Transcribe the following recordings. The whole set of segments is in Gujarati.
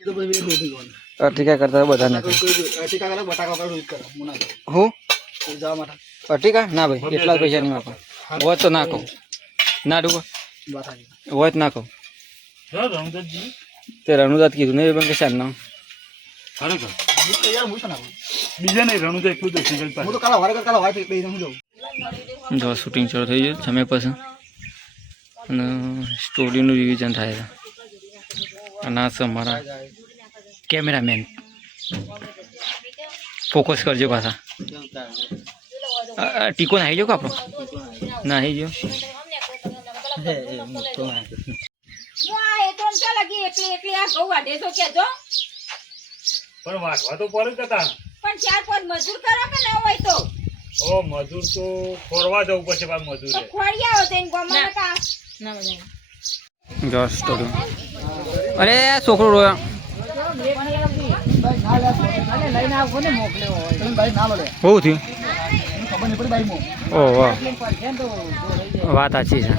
અર્ટિકા કરતા બધા નથી હું અર્ટિકા ના ભાઈ એટલા પૈસા નહીં આપો હોય તો ના કહું ના ડૂબો હોય તો ના કહું તે રણુદાત કીધું નહીં પણ કે સાહેબ ના બીજા નહીં રણુદા એટલું તો સિંગલ જો શૂટિંગ ચાલુ થઈ ગયું સમય પછી અને સ્ટોરીનું રિવિઝન થાય છે અને આ છે અમારા કેમેરામેન ફોકસ કરજો પાછા ટીકો નાહી ગયો કે આપણો નાહી ગયો પણ વાટવા તો પડે કતા પણ 4-5 મજૂર કરો કે ના હોય તો ઓ મજૂર તો ખોરવા જવું પડશે પાછ મજૂર ખોરી આવો તો એને ગમમાં કા ના મજા જો સ્ટોરી અરે છોકરો રોયા બહુ થયું ઓહ વાહ વાત સાચી છે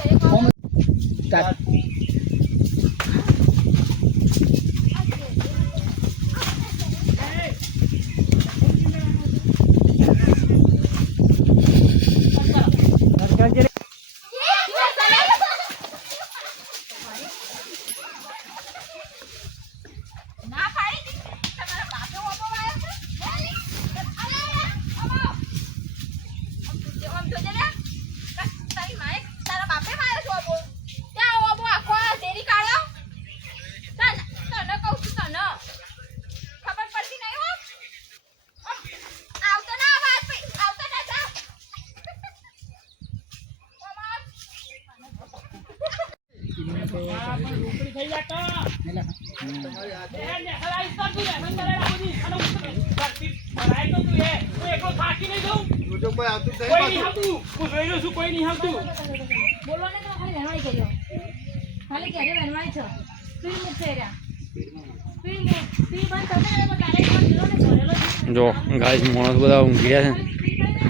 જો ગાઈસ માણસ બધા ઊંઘી રહ્યા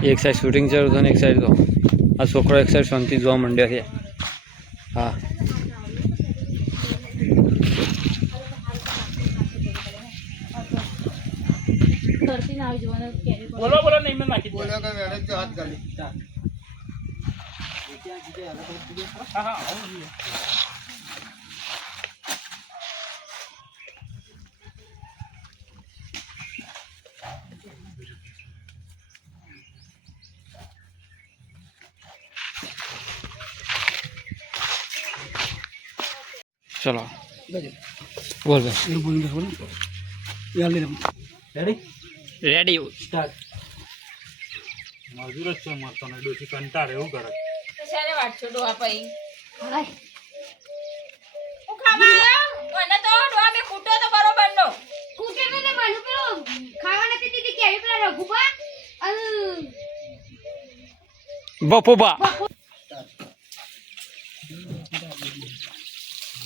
છે એક સાઈડ શૂટિંગ ચાલુ છે ને એક સાઈડ તો આ છોકરો એક સાઈડ શાંતિ જોવા માંડ્યો છે હા બોલો બોલો નહીં મેં નાખી બોલો હાથ ગાલી હા હા ચલો બોલ રેડી રેડી સ્ટાર્ટ મજૂર જ છે મરતો ને ડોસી કંટાળે એવું કરે તો સારે વાટછો ડોહા પઈ હાય હું ખાવા આવ્યો મને તો ડોહા મે કૂટો તો બરોબર નો કૂટે મે ને મને પેલો ખાવા નથી દીધી કે પેલા રઘુબા બપોબા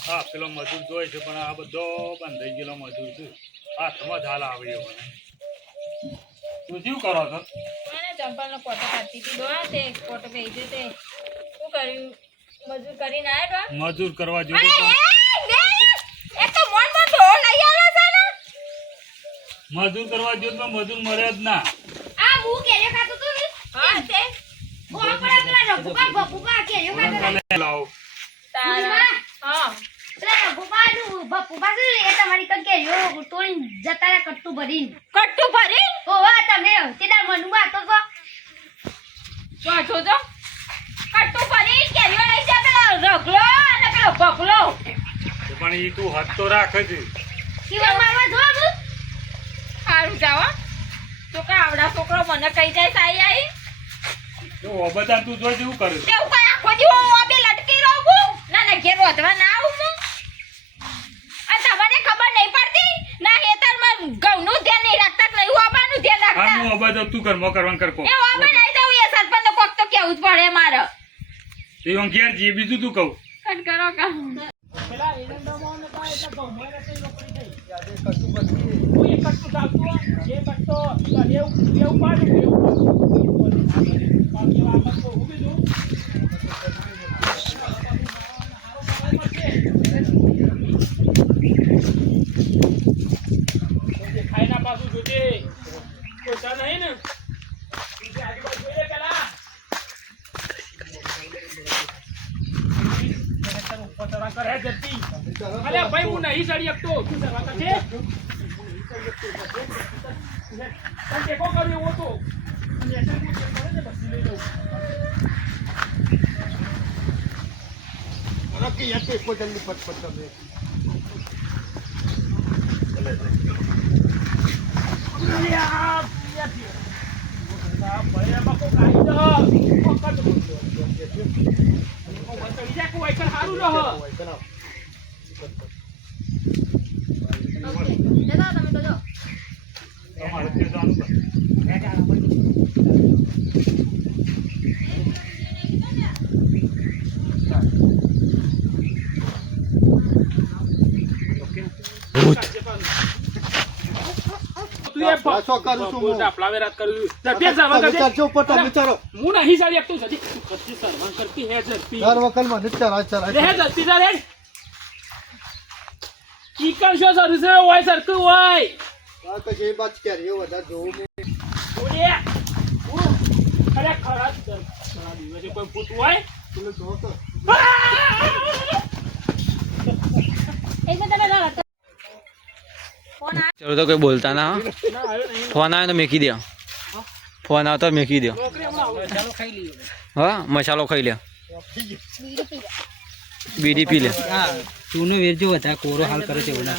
હા પેલો મજૂર જોઈ છે પણ આ બધો બંધ થઈ ગયેલો મજૂર છે હાથમાં ઝાલ આવે એવો તું શું કરો છો મને ચંપલનો ફોટો કાઢતી હતી ડોહા તે ફોટો ભેજ્યો તે શું કર્યું મજૂર કરીને આયા ડોહા મજૂર કરવા જોયું એક તો મોન મોન ધો લઈ આલા છે ને મજૂર કરવા જોયું તો મજૂર મળે જ ના આ હું કેરે ખાતો તું ને હા તે ઓ આપણા પેલા રઘુબા બપુબા કેરે ખાતો લાવો તારા હા પેલા રઘુબાનું બપુબા છે એ તમારી કન કેરીઓ તોડી જતા રહ્યા કટ્ટુ ભરીને ઓવા તમે તેદાર મનુમાં તો જો જો કટ્ટુ ભરીને કેરીઓ લઈ જા પેલા રગલો અને પેલો બકલો પણ ઈ તું હાથ તો રાખે છે કીવા મારવા જો હું હારું જાવ તો કે આવડા છોકરો મને કહી જાય સાઈ આઈ તો બધા તું જોઈ જેવું કરે તે હું કઈ આખો જીવો ઓબે લટકી રહું ના ઘેર વધવા ના આવું હું આ તમને ખબર નહીં પડતી ના હેતરમાં ઘઉંનું ધ્યાન નહીં રાખતા કે નહીં ઓબાનું ધ્યાન રાખતા હા હું અબા તું કર્મ કરવાનું કરકો એ ઓબા નહીં જવું એ સરપંચ કોક તો કેવું જ પડે મારે એ હું ઘેર જી બીજું તું કહું કટ કરો કા પેલા એરંડામાં ને તા એટલે ઘઉં મારે કઈ નોકરી થઈ હું એક કટકો ચાલતો એ કટકો એવું પાડું બાકી વાપસ તો ઉભી દઉં છે પોતા નહીં ને બીજી આજુબાજુ જોઈ લે પેલા ઉપર તરા કરે જતી અલે ભાઈ હું નહીં ચડી શકતો તું તરા કરશે તને ટેકો કર્યો એવો તો અને એટલે હું કરે ને બસી લઈ લઉં અરે કે યાર તે કોઈ જલ્દી ફટફટ તમે જતા તમે તો જો પાછો કરું છું હું. ચર્ચો ઉપર તમે ચરો હું નહીં સારી આપતું સજી કરતી સરવાન કરતી હે ઝડપી દર વખત મને ચરાય રે ઝડપી રે ચિકન શો સરું છે હોય સરતું હોય આ તો જે બાત કરી એ વધારે જોવું ઓલે ખરેખર જ ઘણા દિવસે કોઈ પૂછવું હોય તમે જો તો એટલે તમે જાણો ફોન આ ચલો તો કોઈ બોલતા ના હો. ના આવ્યો નહીં ફોન આવે તો મેકી દો ફોન આવે તો મેકી દો નોકરી હમણાં આવે ચાલો ખાઈ લઈએ હા મસાલો ખાઈ લે બીડી પી લે. બીડી પી લે ચૂનો વેરજો વધારે કોરો હાલ કરે છે એવું ના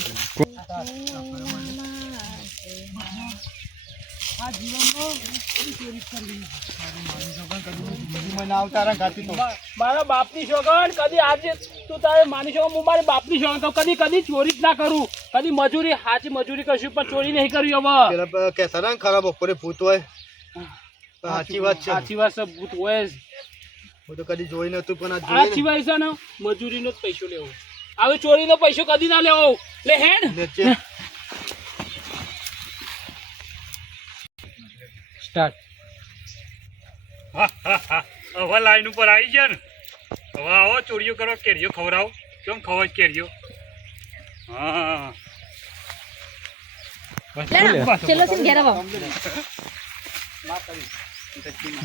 મને આવતા રા ગાતી તો મારા બાપની શોગન કદી આજે તું તારે માની શકો હું મારી બાપની શોગન કહું કદી કદી ચોરી જ ના કરું કદી મજૂરી હાચી મજૂરી કરશું પણ ચોરી નહીં કરી હવે પેલા કહેતા ને ખરાબ બપોરે ભૂત હોય સાચી વાત છે સાચી વાત છે ભૂત હોય જ હું તો કદી જોઈ નતું પણ આ સાચી જોઈ વાત છે ને મજૂરીનો જ પૈસો લેવો હવે ચોરીનો પૈસો કદી ના લેવો લે હેડ ને છે સ્ટાર્ટ હવે લાઈન ઉપર આવી ગયા ને હવે આવો ચોરીઓ કરો કેરીઓ ખવડાવો કેમ ખવાય કેરીઓ હા ચલો સીન ઘેર આવો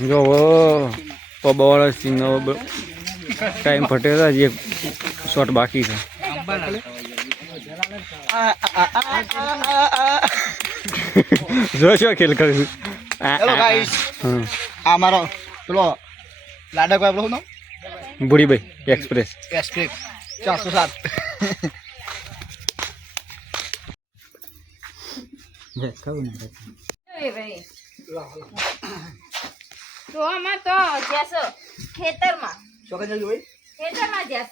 જો પબાવાળા સિંગ ટાઈમ પટેલા જે શોટ બાકી છે જો શું ખેલ કરું હેલો ગાઈસ હા આ મારો પેલો લાડક ભાઈ પેલો નામ બુડીભાઈ એક્સપ્રેસ એક્સપ્રેસ 407 એ ભાઈ તો આમાં તો જેસ ખેતરમાં ચોકા જઈ હોય ખેતરમાં જેસ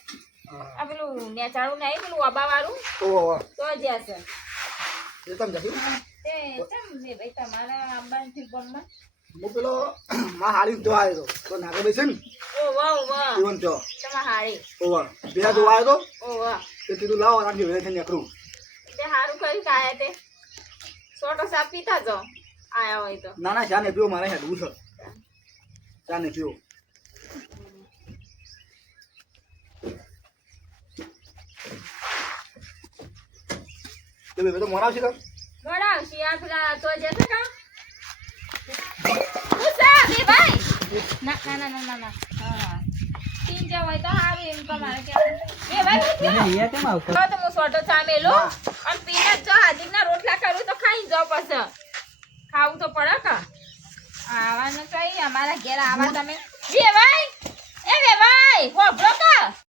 આ પેલું નેચાળું નહીં પેલું આબા વાળું ઓ તો જેસ એ તમ જતી તે ચમ ને ભાઈ તમારા આંબાની બોમ્બમાં હું પેલો માં હાડી તો આવ્યો તો નાગે બેસે ને ઓ વાહ વાહ જીવન તો તમારા હાડી ઓવા બે તો આવ્યો તો ઓ વાહ તે કીધું લાવો આના જેવું છે નીકળું તે હારું કર્યું કે આયા તે સોટો સાપ પીતા જો આયા હોય તો ના ના ચા ને પીવો મારે હેડવું છે ચા ને પીવો તો બે તો મોરા છે મોડા આવશે આ પેલા તો જશે કા ઉસા બે ભાઈ ના ના ના ના ના હા તીન જે હોય તો આવે એમ તમારે કે બે ભાઈ અહીંયા કેમ આવતો તો હું સોટો ચા મેલો અને પીને જો હાજીના રોટલા કરું તો ખાઈ જાવ પછી ખાવું તો પડે કા આવાનું કઈ અમારા ઘેર આવા તમે બે